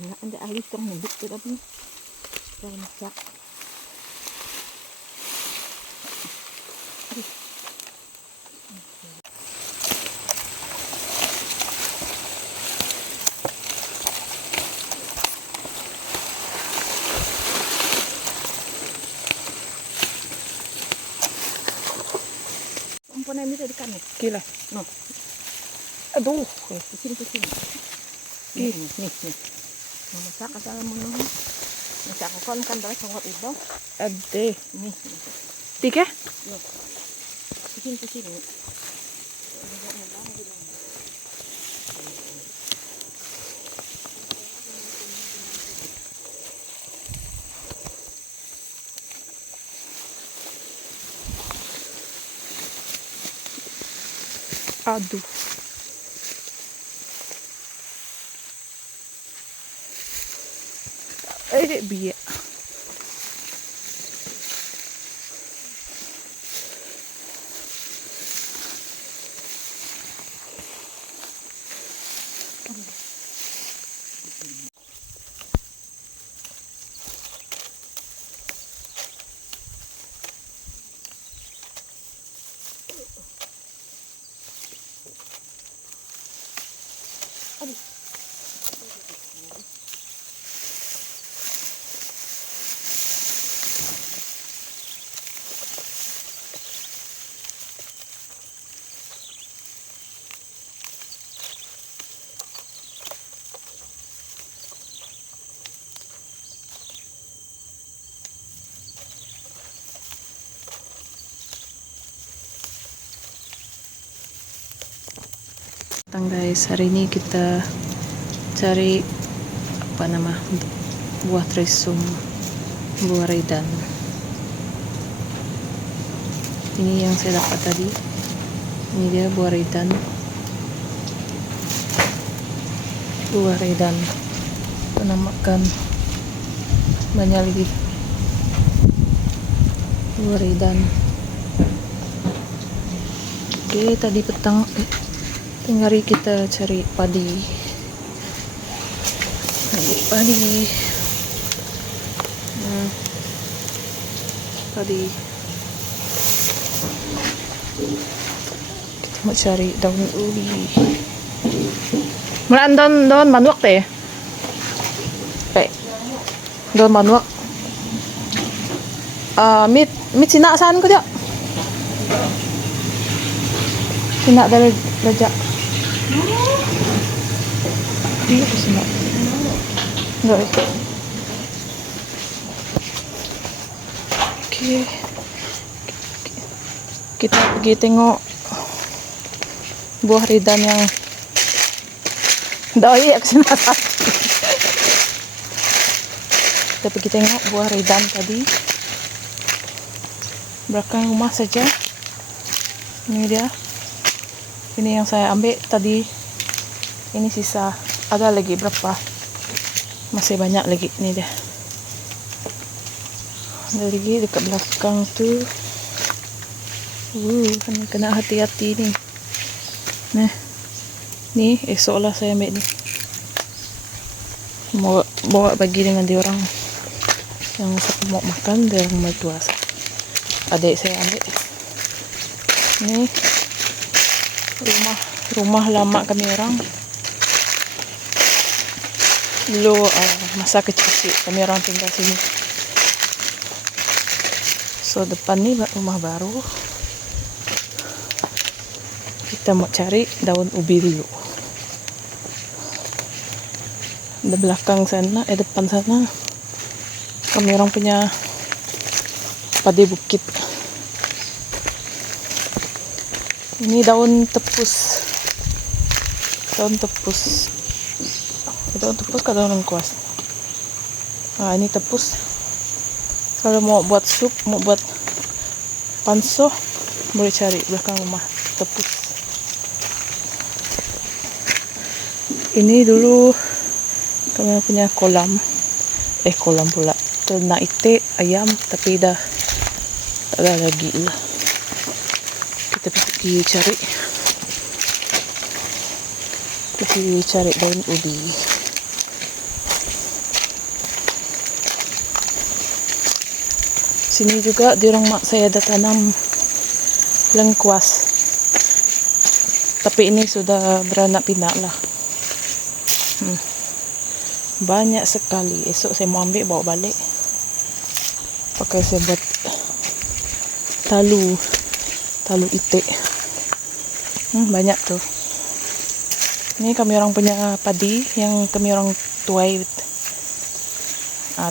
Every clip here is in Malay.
Anda alis kang nabit ko tapi. Kaya masak. Ampun na bisa dikan nih. Gila. No. Aduh. Kesini. Nih. Masak asal mo nung. Masak ko kan dapat sangat ibaw. Ade. Nih. Tiga? Yo. Kesini. Aduh. Biya. Guys, hari ini kita cari buah tresum, buah redan. Ini yang saya dapat tadi. Ini dia buah redan. Kita makan banyak lagi buah redan. Oke, tadi petang hari kita cari padi. Padi. Kita mau cari daun ubi. Meran daun manuak teh. Daun manuak. Mit sina saan ko dia? Sina dari raja. Iya sih enggak. Oke. Kita pergi tengok buah redan yang doi aksenasi. Kita pergi tengok buah redan tadi belakang rumah saja. Ini dia. Ini yang saya ambil tadi. Ini sisa, ada lagi berapa? Masih banyak lagi. Ini dia. Ada lagi dekat belakang tuh. Kena hati-hati nih. Nah, nih esok lah saya ambil nih. Mau bawa bagi dengan dia orang yang mau makan, dia yang mau puasa. Adik saya ambil. Ini rumah lama kami orang. Dulu masa kecil kami orang tinggal sini. So depan nih rumah baru. Kita mau cari daun ubi dulu. Di belakang sana, depan sana kami orang punya padi bukit. Ini daun tepus. Daun tepus ke daun lengkuas. Nah, ini tepus. Kalau mau buat sup, mau buat panso, boleh cari belakang rumah tepus. Ini dulu kami punya kolam pula. Ternak itik, ayam, tapi dah tak ada lagi lah. Kita pergi cari daun ubi. Sini juga di orang mak saya ada tanam lengkuas. Tapi ini sudah beranak pinak lah. Banyak sekali. Esok saya mau ambil bawa balik. Pakai saya buat talu itik. Banyak tuh. Ini kami orang punya padi yang kami orang tuai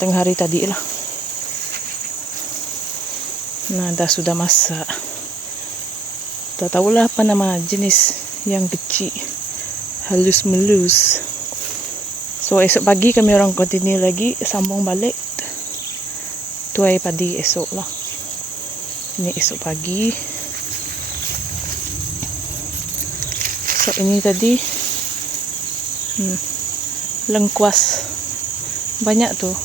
tengah hari tadi lah. Nah, dah sudah masak. Tak tahulah apa nama jenis yang kecil, halus mulus. So esok pagi kami orang continue lagi, sambung balik tuai padi esok lah. Ini esok pagi. So ini tadi lengkuas banyak tuh.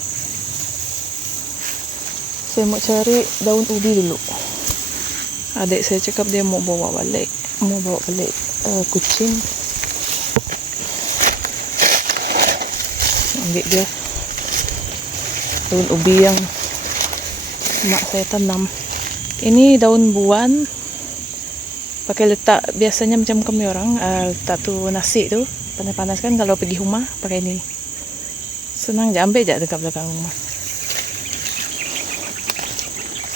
Saya mau cari daun ubi dulu. Adik saya cakap dia mau bawa balik kucing. Ambil dia daun ubi yang mak saya tanam. Ini daun buan, pakai letak biasanya macam kami orang letak tu nasi tu panas-panas kan, kalau pergi rumah pakai ini. Senang je, ambil je dekat belakang rumah.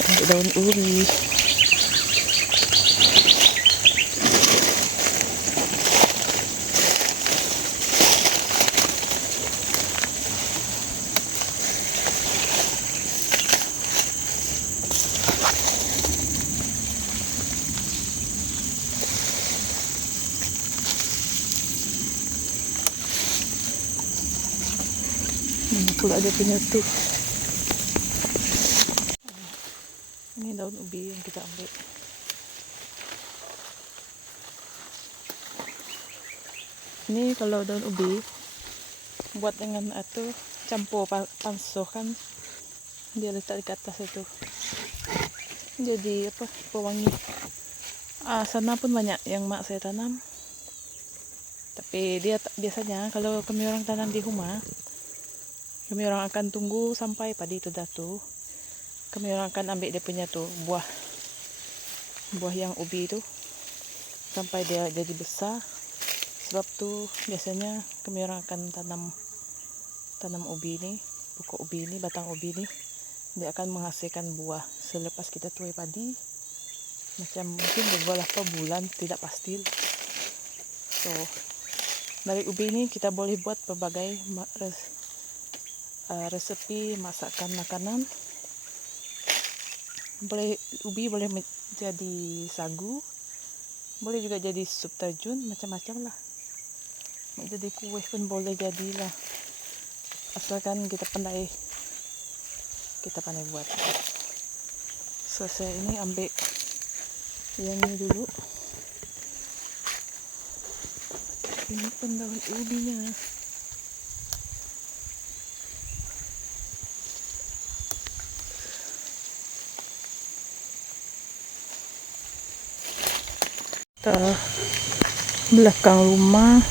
Ambil daun ubi. Ini pula dia punya tu. Ini daun ubi yang kita ambil. Ini kalau daun ubi buat dengan campur panso kan, dia letak di atas itu. Jadi pewangi. Sana pun banyak yang mak saya tanam. Tapi dia biasanya kalau kami orang tanam di rumah, kami orang akan tunggu sampai padi itu jatuh. Kami orang akan ambil dia punya tuh buah yang ubi itu sampai dia jadi besar. Sebab tu biasanya kami orang akan tanam ubi ini, pokok ubi ini, batang ubi ini, dia akan menghasilkan buah selepas kita tuai padi. Macam mungkin beberapa bulan, tidak pasti. So dari ubi ini kita boleh buat berbagai resepi masakan makanan. Ubi boleh menjadi sagu, boleh juga jadi sup terjun, macam-macam lah. Mau jadi kue pun boleh jadilah, asalkan kita pandai buat. So saya ini ambil yang ini dulu. Ini pun daun ubinya. Belakang rumah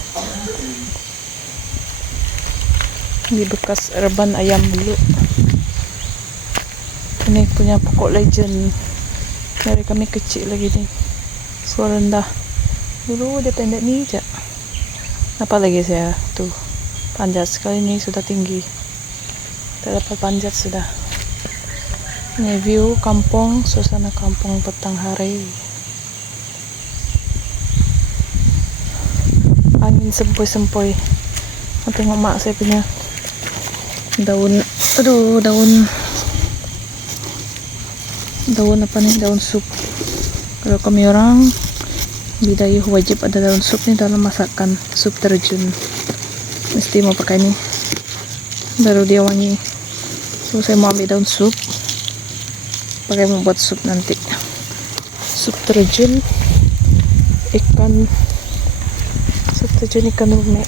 di bekas reban ayam dulu. Ini punya pokok legend dari kami kecil lagi nih. So rendah dulu, dia pendek nih aja. Apalagi saya tuh panjat sekali, nih sudah tinggi. Tak dapat panjat sudah. Ini view kampung, suasana kampung petang hari. Angin sempoi-sempoi. Tengok mak saya punya daun apa nih, daun sup. Kalau kami orang Bidayuh wajib ada daun sup nih dalam masakan sup terjun. Mesti mau pakai ini, baru dia wangi. So saya mau ambil daun sup, pakai membuat sup nanti. Sup terjun ikan rume.